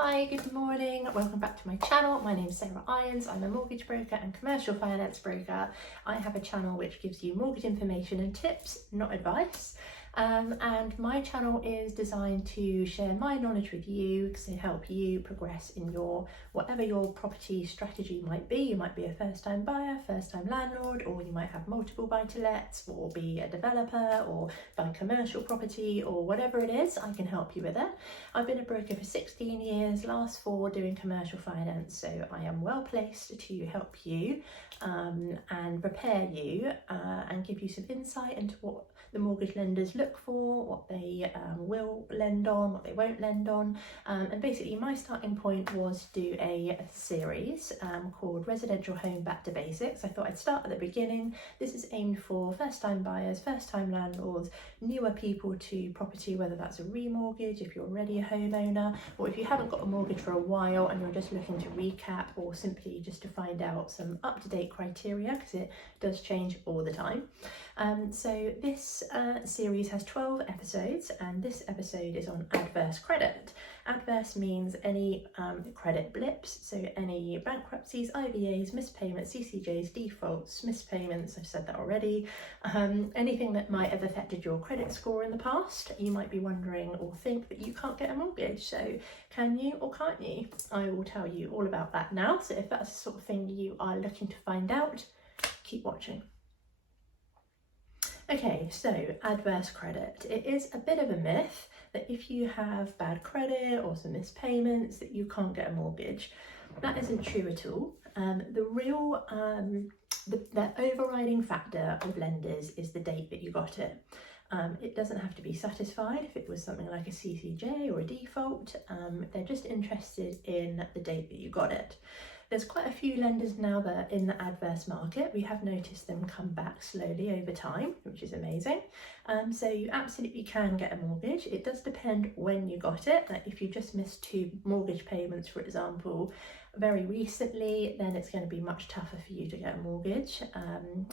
Hi, good morning. Welcome back to my channel. My name is Sarah Irons. I'm a mortgage broker and commercial finance broker. I have a channel which gives you mortgage information and tips, not advice. And my channel is designed to share my knowledge with you to help you progress in whatever your property strategy might be. You might be a first-time buyer, first-time landlord, or you might have multiple buy-to-lets, or be a developer, or buy commercial property, or whatever it is. I can help you with it. I've been a broker for 16 years, last 4 doing commercial finance, so I am well placed to help you and prepare you and give you some insight into what the mortgage lenders look for, what they will lend on, what they won't lend on. And basically my starting point was to do a series called Residential Home Back to Basics. I thought I'd start at the beginning. This is aimed for first-time buyers, first-time landlords, newer people to property, whether that's a remortgage, if you're already a homeowner, or if you haven't got a mortgage for a while and you're just looking to recap, or simply just to find out some up-to-date criteria, because it does change all the time. So this series has 12 episodes, and this episode is on adverse credit. Adverse means any credit blips, so any bankruptcies, IVAs, missed payments, CCJs, defaults, missed payments, I've said that already, anything that might have affected your credit score in the past. You might be wondering or think that you can't get a mortgage, so can you or can't you? I will tell you all about that now, so if that's the sort of thing you are looking to find out, keep watching. Okay, so adverse credit. It is a bit of a myth that if you have bad credit or some missed payments that you can't get a mortgage. That isn't true at all. The overriding factor of lenders is the date that you got it. It doesn't have to be satisfied if it was something like a CCJ or a default. They're just interested in the date that you got it. There's quite a few lenders now that are in the adverse market. We have noticed them come back slowly over time, which is amazing. So you absolutely can get a mortgage. It does depend when you got it. Like if you just missed 2 mortgage payments, for example, very recently, then it's going to be much tougher for you to get a mortgage.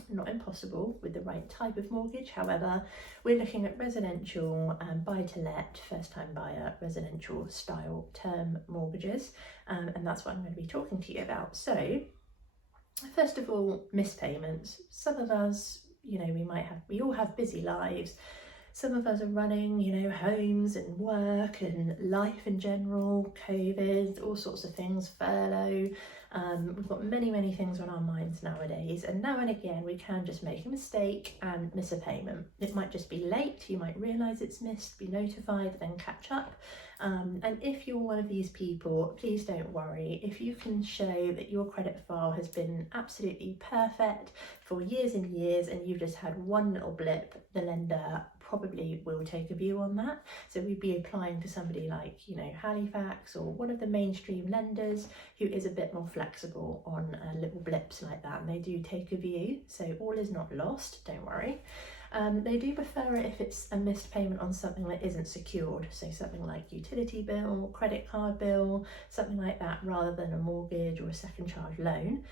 Not impossible with the right type of mortgage. However, we're looking at residential, buy-to-let, first-time buyer, residential style term mortgages, and that's what I'm going to be talking to you about. So, first of all, missed payments. Some of us, we all have busy lives. Some of us are running, homes and work and life in general, COVID, all sorts of things, furlough. We've got many things on our minds nowadays, and now and again we can just make a mistake and miss a payment. It might just be late, you might realise it's missed, be notified, then catch up. And if you're one of these people, please don't worry. If you can show that your credit file has been absolutely perfect for years and years and you've just had one little blip, the lender probably will take a view on that. So we'd be applying to somebody like, Halifax or one of the mainstream lenders who is a bit more flexible on little blips like that, and they do take a view. So all is not lost, don't worry. They do prefer it if it's a missed payment on something that isn't secured, so something like utility bill, credit card bill, something like that, rather than a mortgage or a second charge loan.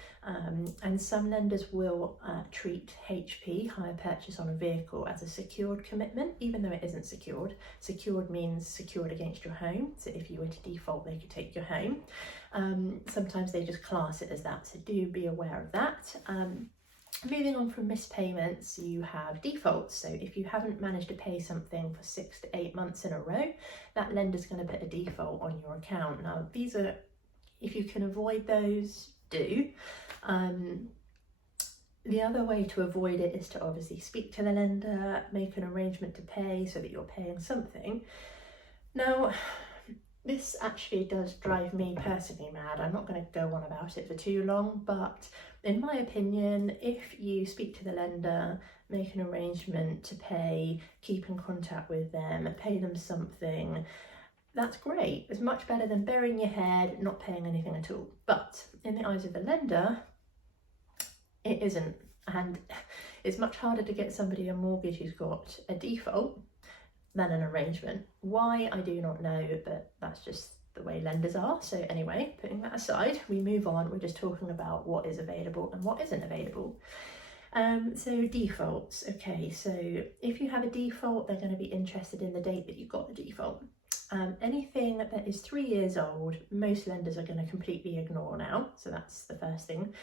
And some lenders will treat HP, hire purchase on a vehicle, as a secured commitment, even though it isn't secured. Secured means secured against your home, so if you were to default they could take your home. Sometimes they just class it as that, so do be aware of that. Moving on from missed payments, you have defaults. So if you haven't managed to pay something for 6 to 8 months in a row, that lender's going to put a default on your account. Now, these are, if you can avoid those, do. The other way to avoid it is to obviously speak to the lender, make an arrangement to pay so that you're paying something. Now, this actually does drive me personally mad. I'm not going to go on about it for too long, but in my opinion, if you speak to the lender, make an arrangement to pay, keep in contact with them, pay them something, that's great. It's much better than burying your head, not paying anything at all. But in the eyes of the lender, it isn't. And it's much harder to get somebody a mortgage who's got a default than an arrangement. Why, I do not know, but that's just the way lenders are. So anyway, putting that aside, we move on. We're just talking about what is available and what isn't available. So defaults. Okay, so if you have a default, they're going to be interested in the date that you got the default. Anything that is 3 years old, most lenders are going to completely ignore now, so that's the first thing.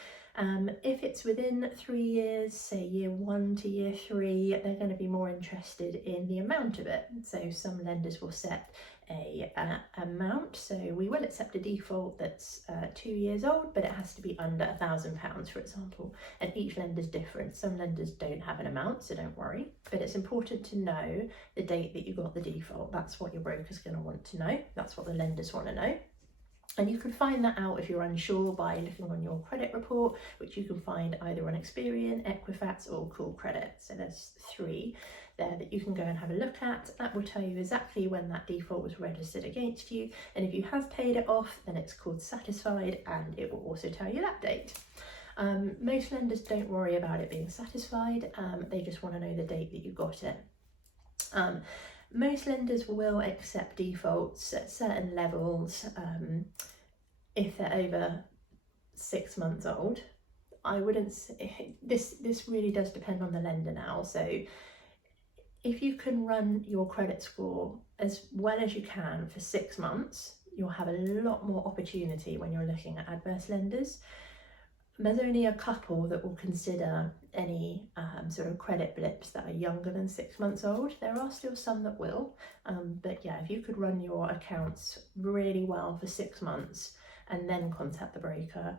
If it's within 3 years, say year 1 to year 3, they're going to be more interested in the amount of it. So some lenders will set a amount, so we will accept a default that's 2 years old, but it has to be under £1,000, for example, and each lender's different. Some lenders don't have an amount, so don't worry, but it's important to know the date that you got the default. That's what your broker's going to want to know. That's what the lenders want to know. And you can find that out if you're unsure by looking on your credit report, which you can find either on Experian, Equifax or Cool Credit. So there's 3 there that you can go and have a look at. That will tell you exactly when that default was registered against you. And if you have paid it off, then it's called satisfied, and it will also tell you that date. Most lenders don't worry about it being satisfied. They just want to know the date that you got it. Most lenders will accept defaults at certain levels if they're over 6 months old. I wouldn't say, this really does depend on the lender now. So if you can run your credit score as well as you can for 6 months, you'll have a lot more opportunity when you're looking at adverse lenders. There's only a couple that will consider any sort of credit blips that are younger than 6 months old. There are still some that will, but yeah, if you could run your accounts really well for 6 months and then contact the broker,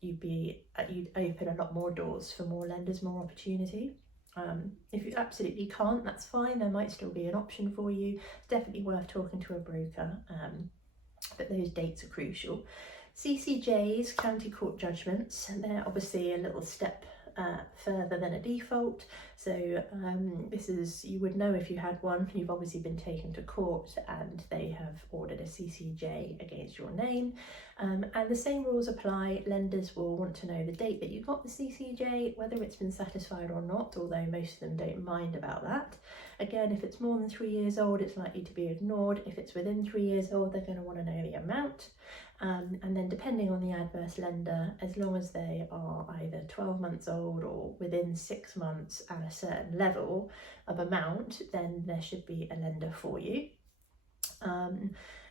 you'd open a lot more doors for more lenders, more opportunity. If you absolutely can't, that's fine. There might still be an option for you. It's definitely worth talking to a broker, but those dates are crucial. CCJs, county court judgments, they're obviously a little step further than a default. So this is, you would know if you had one. You've obviously been taken to court and they have ordered a CCJ against your name. And the same rules apply. Lenders will want to know the date that you got the CCJ, whether it's been satisfied or not, although most of them don't mind about that. Again, if it's more than 3 years old, it's likely to be ignored. If it's within 3 years old, they're going to want to know the amount. And then depending on the adverse lender, as long as they are either 12 months old or within 6 months at a certain level of amount, then there should be a lender for you.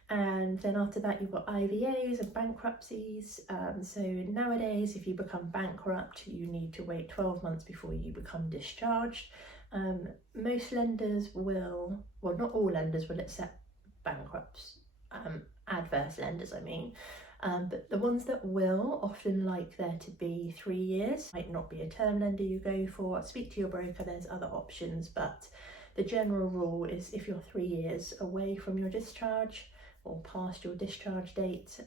And then after that, you've got IVAs and bankruptcies. So nowadays, if you become bankrupt, you need to wait 12 months before you become discharged. Most lenders will, well, not all lenders will accept bankrupts, adverse lenders I mean, but the ones that will often like there to be 3 years. Might not be a term lender you go for. Speak to your broker, there's other options, but the general rule is if you're 3 years away from your discharge or past your discharge date,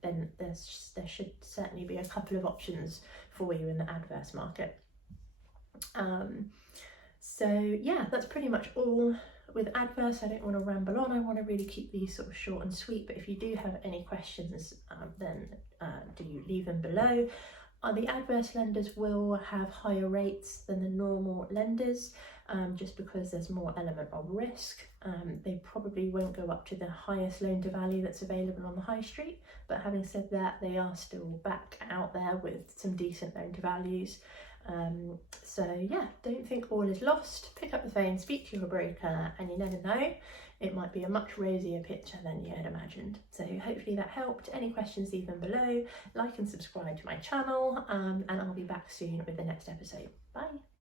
then there should certainly be a couple of options for you in the adverse market. So yeah, that's pretty much all with adverse. I don't want to ramble on. I want to really keep these sort of short and sweet, but if you do have any questions, then do leave them below. The adverse lenders will have higher rates than the normal lenders, just because there's more element of risk. They probably won't go up to the highest loan to value that's available on the high street, but having said that, they are still back out there with some decent loan to values. So yeah, don't think all is lost. Pick up the phone, speak to your broker, and you never know, it might be a much rosier picture than you had imagined. So hopefully that helped. Any questions, leave them below. Like and subscribe to my channel, and I'll be back soon with the next episode. Bye.